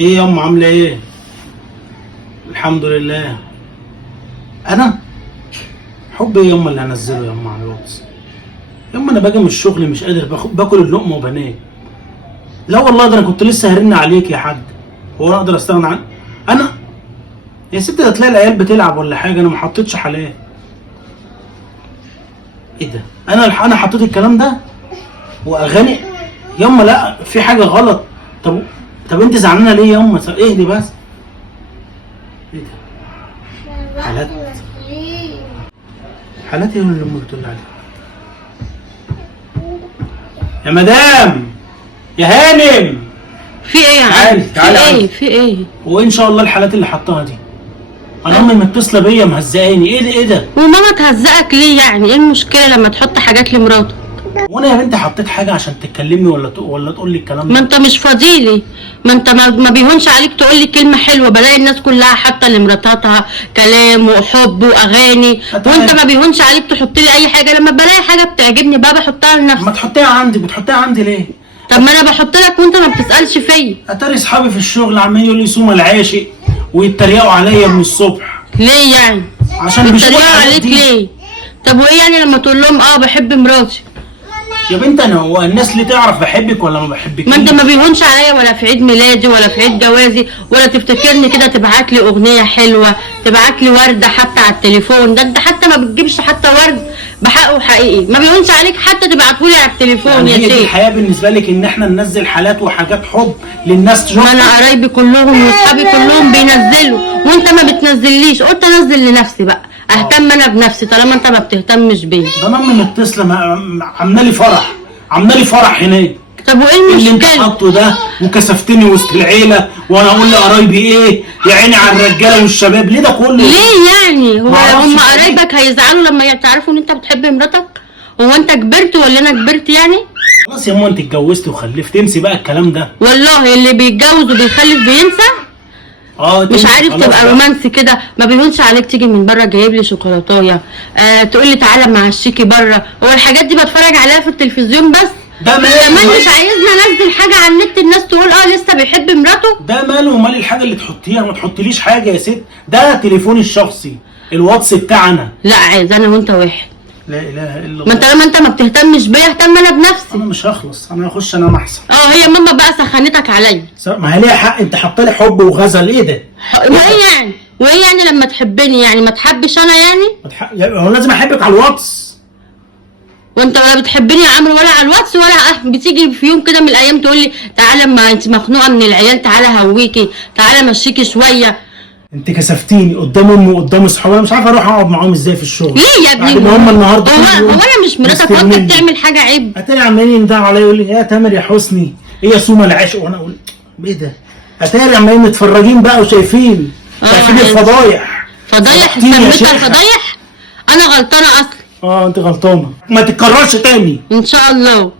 ايه يا ام عامله ايه؟ الحمد لله. انا حب ايه يما اللي هنزله يما على الواتس؟ يما انا باجي من الشغل مش قادر باكل اللقمه وبنام. لا والله ده انا كنت لسه هرن عليك يا حاج. هو انا اقدر استغنى عنك؟ انا يا ست ده تلاقي العيال بتلعب ولا حاجه، انا ما حطيتش حلال. ايه ده؟ انا حطيت الكلام ده واغاني؟ يما لا في حاجه غلط. طب انت زعلانه ليه يما؟ اهدي بس. ايه ده؟ حالات ايه اللي امك بتقول عليها؟ يا مدام يا هانم في ايه يا عم؟ تعالي في ايه؟ وان شاء الله الحالات اللي حطها دي انا امي متصله بيا مهزقاني. ايه ده؟ وماما تهزقك ليه يعني؟ ايه المشكله لما تحط حاجات لمراتك؟ وانا يا بنتي حطيت حاجه عشان تتكلمي ولا تقول لي الكلام ده؟ ما انت مش فاضيلي، ما انت ما بيهونش عليك تقول لي كلمه حلوه. بلاقي الناس كلها حاطه لمراتها كلام وحب واغاني، وانت ما بيهونش عليك تحط لي اي حاجه. لما بلاقي حاجه بتعجبني بقى بحطها لنفسي. ما تحطيها عندي. بتحطيها عندي ليه؟ طب ما انا بحط لك وانت ما بتسالش فيا. اتاري اصحابي في الشغل عمالين يقولوا لي سوما العاشق ويتريقوا عليا من الصبح. ليه يعني؟ عشان بيتريقوا عليك ليه؟ طب وايه يعني لما تقول لهم بحب مراتي؟ يا بنت انا هو الناس اللي تعرف بحبك ولا ما بحبك؟ ما انت ما بيهونش عليا ولا في عيد ميلادي ولا في عيد جوازي ولا تفتكرني كده تبعت لي اغنيه حلوه، تبعت لي ورده حتى على التليفون. ده انت حتى ما بتجيبش حتى ورد بحقه حقيقي. ما بيهونش عليك حتى تبعتهولي على التليفون يعني يا هي دي شيخ. الحياه بالنسبه لك ان احنا ننزل حالات وحاجات حب للناس تشوفها؟ ما انا قرايبي كلهم واصحابي كلهم بينزلوا وانت ما بتنزليش. قلت انزل لنفسي بقى، اهتم انا بنفسي طالما انت ما بتهتمش بيا. ده انا امي متصله عامله لي فرح هناك. طب وايه اللي انت المشكله؟ حاطه ده وكسفتني وسط العيله وانا اقول لقرايبي ايه يا عيني على الرجاله والشباب. ليه ده كله؟ ليه يعني؟ هو هم معرفش قرايبك هيزعلوا لما يعرفوا ان انت بتحب مراتك؟ هو انت كبرت ولا انا كبرت يعني؟ خلاص يا ماما انت اتجوزت وخلفت، انسي بقى الكلام ده. والله اللي بيتجوز وبيخلف بينسى. مش عارف تبقى رومانسي كده. ما بيهونش عليك تيجي من بره جايب لي شوكولاتايه، تقول لي تعالى معشيكي بره. هو الحاجات دي بتفرج عليها في التلفزيون بس؟ ده ماله؟ كمان مش عايزنا انزل حاجه على النت الناس تقول لسه بيحب مراته؟ ده ماله ومال الحاجه اللي تحطيها؟ ما تحطليش حاجه يا ست، ده تليفوني الشخصي الواتس بتاعنا. لا عايز انا وانت واحد. لا اله الا الله. ما انت لما انت ما بتهتمش بيا اهتم انا بنفسي. انا مش هخلص، انا هخش انام احسن. هي ماما بقى سخنتك عليا. ما هي ليها حق، انت حاطه لي حب وغزل. ايه ده؟ وايه يعني لما تحبني يعني ما تحبش انا يعني؟ هو لازم احبك على الواتس؟ وانت ولا بتحبني يا عمرو ولا على الواتس ولا بتيجي في يوم كده من الايام تقول لي تعالى ما انت مخنوقه من العيال، تعالى هويكي، تعالى مشيكي شويه. انت كسفتيني قدام امي وقدام اصحابي. انا مش عارف اروح اقعد معاهم ازاي في الشغل. ليه يا ابني؟ هم النهارده هو انا مش مراتك وانت بتعمل حاجه عيب؟ اتاري عمالين يندهوا عليا يقول لي يا تامر يا حسني ايه يا سوما العاشق، وانا اقول ايه ده؟ اتاري عمالين متفرجين بقى وشايفين الفضايح. سميتها الفضايح؟ انا غلطانه اصلا. انت غلطانه، ما تتكررش تاني ان شاء الله.